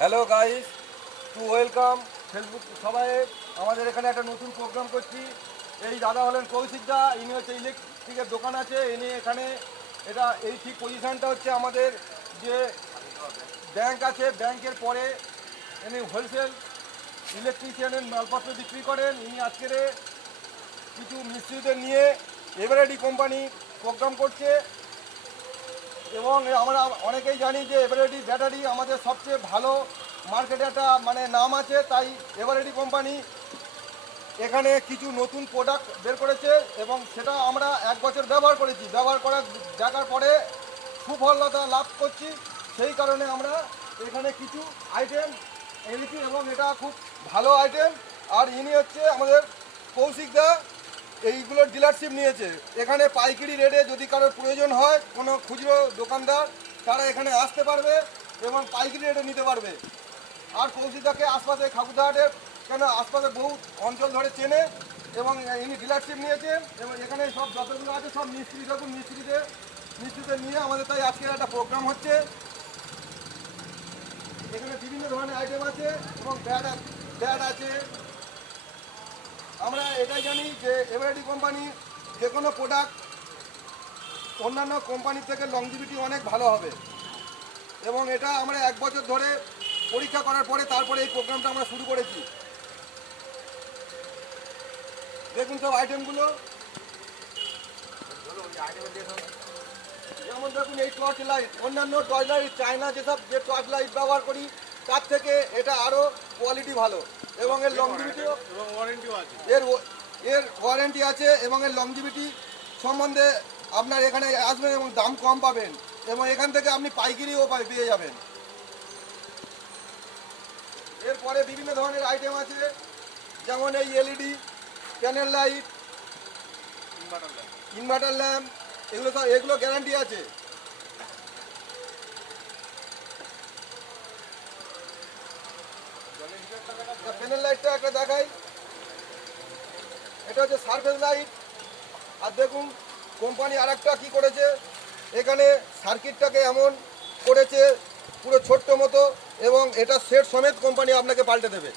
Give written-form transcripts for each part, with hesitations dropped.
Hello guys, to welcome Facebook সবাই। আমাদের এখানে একটা নতুন প্রোগ্রাম করছি। এই দাদা হলেন কৌশিক দা, ইনি হচ্ছে ইলেকট্রিকের দোকান আছে, ইনি এখানে এই ঠিক পজিশানটা হচ্ছে আমাদের যে ব্যাংক আছে, ব্যাংকের পরে ইনি হোলসেল ইলেকট্রিশিয়ানের মালপত্র বিক্রি করেন। ইনি আজকের কিছু মিস্ত্রিদের নিয়ে এভারেডি কোম্পানি প্রোগ্রাম করছে এবং আমরা অনেকেই জানি যে এভারেডি ব্যাটারি আমাদের সবচেয়ে ভালো মার্কেটে একটা নাম আছে। তাই এভারেডি কোম্পানি এখানে কিছু নতুন প্রোডাক্ট বের করেছে এবং সেটা আমরা 1 বছর ব্যবহার করেছি। ব্যবহার করার দেখার পরে সুফলতা লাভ করছি, সেই কারণে আমরা এখানে কিছু আইটেম এনেছি এবং এটা খুব ভালো আইটেম। আর ইনি হচ্ছে আমাদের কৌশিক দা, এইগুলোর ডিলারশিপ নিয়েছে। এখানে পাইকারি রেটে যদি কারোর প্রয়োজন হয়, কোনো খুচরো দোকানদার, তারা এখানে আসতে পারবে এবং পাইকারি রেটে নিতে পারবে। আর কৌশিকদাকে আশপাশে ঠাকুরদাহাটের কেন আশপাশে বহু অঞ্চল ধরে চেনে এবং ইনি ডিলারশিপ নিয়েছেন এবং এখানে সব যতগুলো আছে সব মিস্ত্রি দেখুন, মিস্ত্রিদের নিয়ে আমাদের তাই আজকের একটা প্রোগ্রাম হচ্ছে। এখানে বিভিন্ন ধরনের আইটেম আছে এবং ব্যাট আছে। আমরা এটাই জানি যে এভারেডি কোম্পানি যে কোনো প্রোডাক্ট অন্যান্য কোম্পানির থেকে লংজিভিটি অনেক ভালো হবে এবং এটা আমরা 1 বছর ধরে পরীক্ষা করার পরে তারপরে এই প্রোগ্রামটা আমরা শুরু করেছি। দেখুন সব আইটেমগুলো, যেমন দেখুন এই টর্চ লাইট, অন্যান্য টর্চ লাইট চায়না যে টর্চ লাইট ব্যবহার করি তার থেকে এটা আরও কোয়ালিটি ভালো এবং এর লংজিভিটিও এর ওয়ারেন্টি আছে এবং এর লংজিভিটি সম্বন্ধে আপনার এখানে আসবেন এবং দাম কম পাবেন এবং এখান থেকে আপনি পাইকারিও পেয়ে যাবেন। এরপরে বিভিন্ন ধরনের আইটেম আছে, যেমন এই LED panel light, inverter lamp, এগুলো গ্যারান্টি আছে। প্যানেল লাইটটা একটা দেখাই, এটা হচ্ছে সারফেস লাইট। আর দেখুন কোম্পানি আর একটা কী করেছে, এখানে সার্কিটটাকে এমন করেছে পুরো ছোট্ট মতো এবং এটা সেট সমেত কোম্পানি আপনাকে পাল্টে দেবে।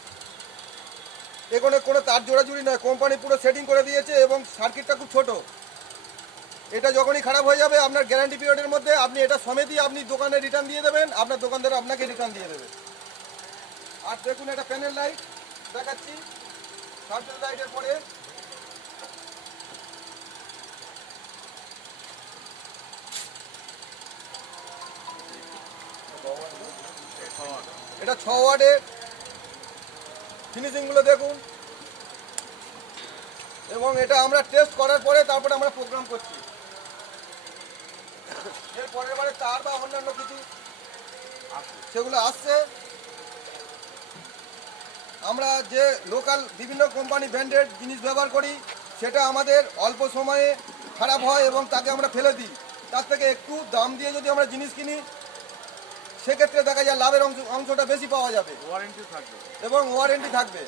এখানে কোনো তার জোড়াজুড়ি নয়, কোম্পানি পুরো সেটিং করে দিয়েছে এবং সার্কিটটা খুব ছোট। এটা যখনই খারাপ হয়ে যাবে আপনার গ্যারান্টি পিরিয়ডের মধ্যে আপনি এটা সমেতই আপনি দোকানে রিটার্ন দিয়ে দেবেন, আপনার দোকানদার আপনাকে রিটার্ন দিয়ে দেবে। আর দেখুন এটা প্যানেল লাইট দেখাচ্ছি, সার্ফেস লাইটের পরে এটা 6 ওয়াটের ফিনিশিংগুলো দেখুন এবং এটা আমরা টেস্ট করার পরে তারপরে আমরা প্রোগ্রাম করছি। এর পরের বারে তার বা অন্যান্য কিছু সেগুলো আসছে। আমরা যে লোকাল বিভিন্ন কোম্পানি ব্র্যান্ডেড জিনিস ব্যবহার করি সেটা আমাদের অল্প সময়ে খারাপ হয় এবং তাকে আমরা ফেলে দিই। তার থেকে একটু দাম দিয়ে যদি আমরা জিনিস কিনি সেক্ষেত্রে দেখা যায় লাভের অংশটা বেশি পাওয়া যাবে, ওয়ারেন্টি থাকবে এবং ওয়ারেন্টি থাকবে।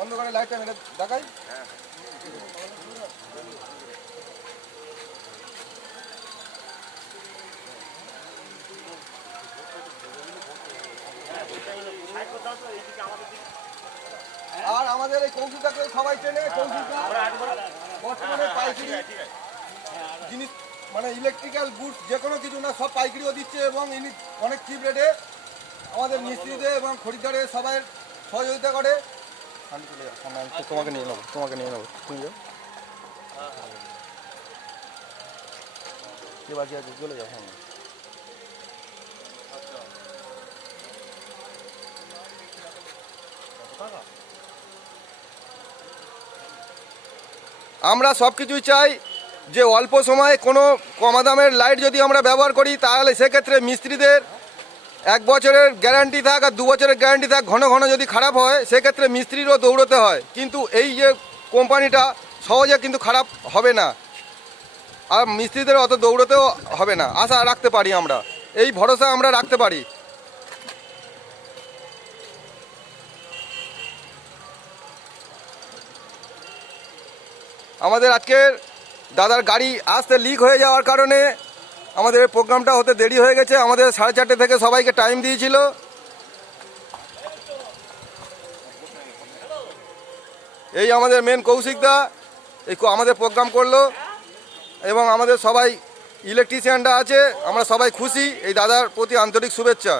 অন্ধকারে লাইটটা মেরে দেখাই। আর আমাদের এই কৌশিকদাকে সবাই চেনে। কৌশিকদা বর্তমানে পাইকারি জিনিস ইলেকট্রিক্যাল গুডস যে কোনো কিছু না সব পাইকারিও দিচ্ছে এবং ইনি অনেক চিপ রেটে আমাদের মিস্ত্রিদের এবং খরিদ্দারের সবাই সহযোগিতা করে। তোমাকে নিয়ে নেবো তুমি যাও, কে বাকি আছে চলে যাও। আমরা সব কিছুই চাই যে অল্প সময়ে কোনো কমা দামের লাইট যদি আমরা ব্যবহার করি তাহলে সেক্ষেত্রে মিস্ত্রিদের 1 বছরের গ্যারান্টি থাক আর 2 বছরের গ্যারান্টি থাক, ঘন ঘন যদি খারাপ হয় সেক্ষেত্রে মিস্ত্রিরও দৌড়তে হয়। কিন্তু এই যে কোম্পানিটা সহজে কিন্তু খারাপ হবে না আর মিস্ত্রিদের অত দৌড়তেও হবে না, আশা রাখতে পারি আমরা, এই ভরসা আমরা রাখতে পারি। আমাদের আজকের দাদার গাড়ি আসতে লিক হয়ে যাওয়ার কারণে আমাদের প্রোগ্রামটা হতে দেরি হয়ে গেছে। আমাদের 4:30 থেকে সবাইকে টাইম দিয়েছিল। এই আমাদের মেন কৌশিকদা এই আমাদের প্রোগ্রাম করলো এবং আমাদের সবাই ইলেকট্রিশিয়ানরা আছে, আমরা সবাই খুশি। এই দাদার প্রতি আন্তরিক শুভেচ্ছা।